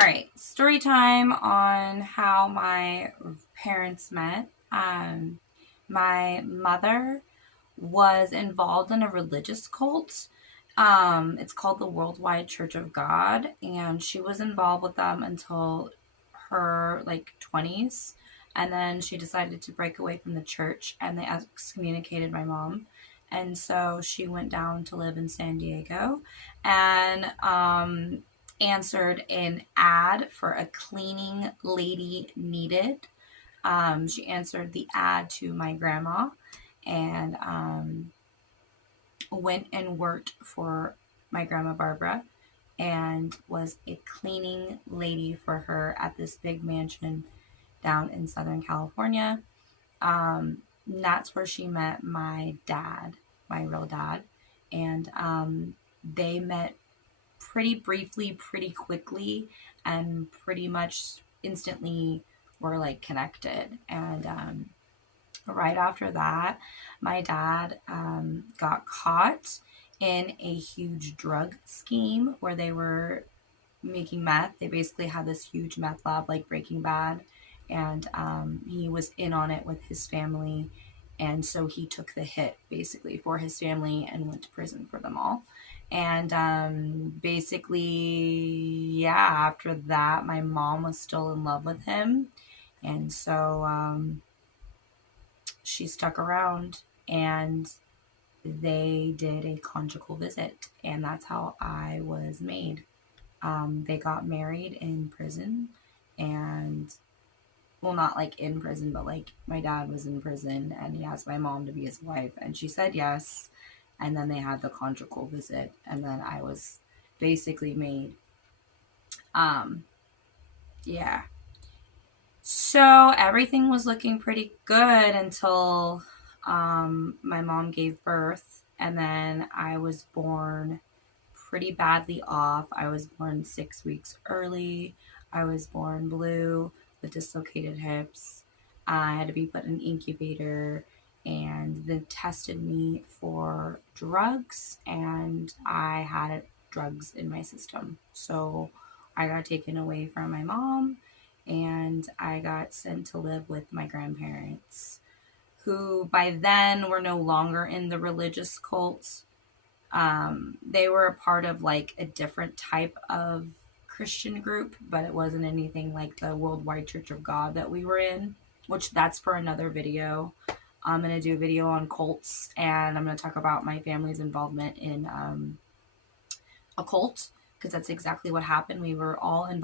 All right, story time on how my parents met. My mother was involved in a religious cult. It's called the Worldwide Church of God, and she was involved with them until her 20s, and then she decided to break away from the church, and they excommunicated my mom, and so she went down to live in San Diego, and answered an ad for a cleaning lady needed. She answered the ad to my grandma, and went and worked for my grandma Barbara and was a cleaning lady for her at this big mansion down in Southern California. That's where she met my dad, my real dad. And they met pretty briefly, pretty quickly, and pretty much instantly were connected. And right after that, my dad got caught in a huge drug scheme where they were making meth. They basically had this huge meth lab like Breaking Bad, and he was in on it with his family. And so he took the hit basically for his family and went to prison for them all. And basically, yeah, after that, my mom was still in love with him. And so she stuck around, and they did a conjugal visit. And that's how I was made. They got married in prison, and well, not in prison, but my dad was in prison and he asked my mom to be his wife, and she said yes. And then they had the conjugal visit, and then I was basically made. Yeah. So everything was looking pretty good until my mom gave birth, and then I was born pretty badly off. I was born 6 weeks early. I was born blue with dislocated hips. I had to be put in an incubator, and they tested me for drugs, and I had drugs in my system. So I got taken away from my mom, and I got sent to live with my grandparents, who by then were no longer in the religious cult. They were a part of a different type of Christian group, but it wasn't anything like the Worldwide Church of God that we were in, which that's for another video. I'm going to do a video on cults, and I'm going to talk about my family's involvement in a cult, because that's exactly what happened. We were all involved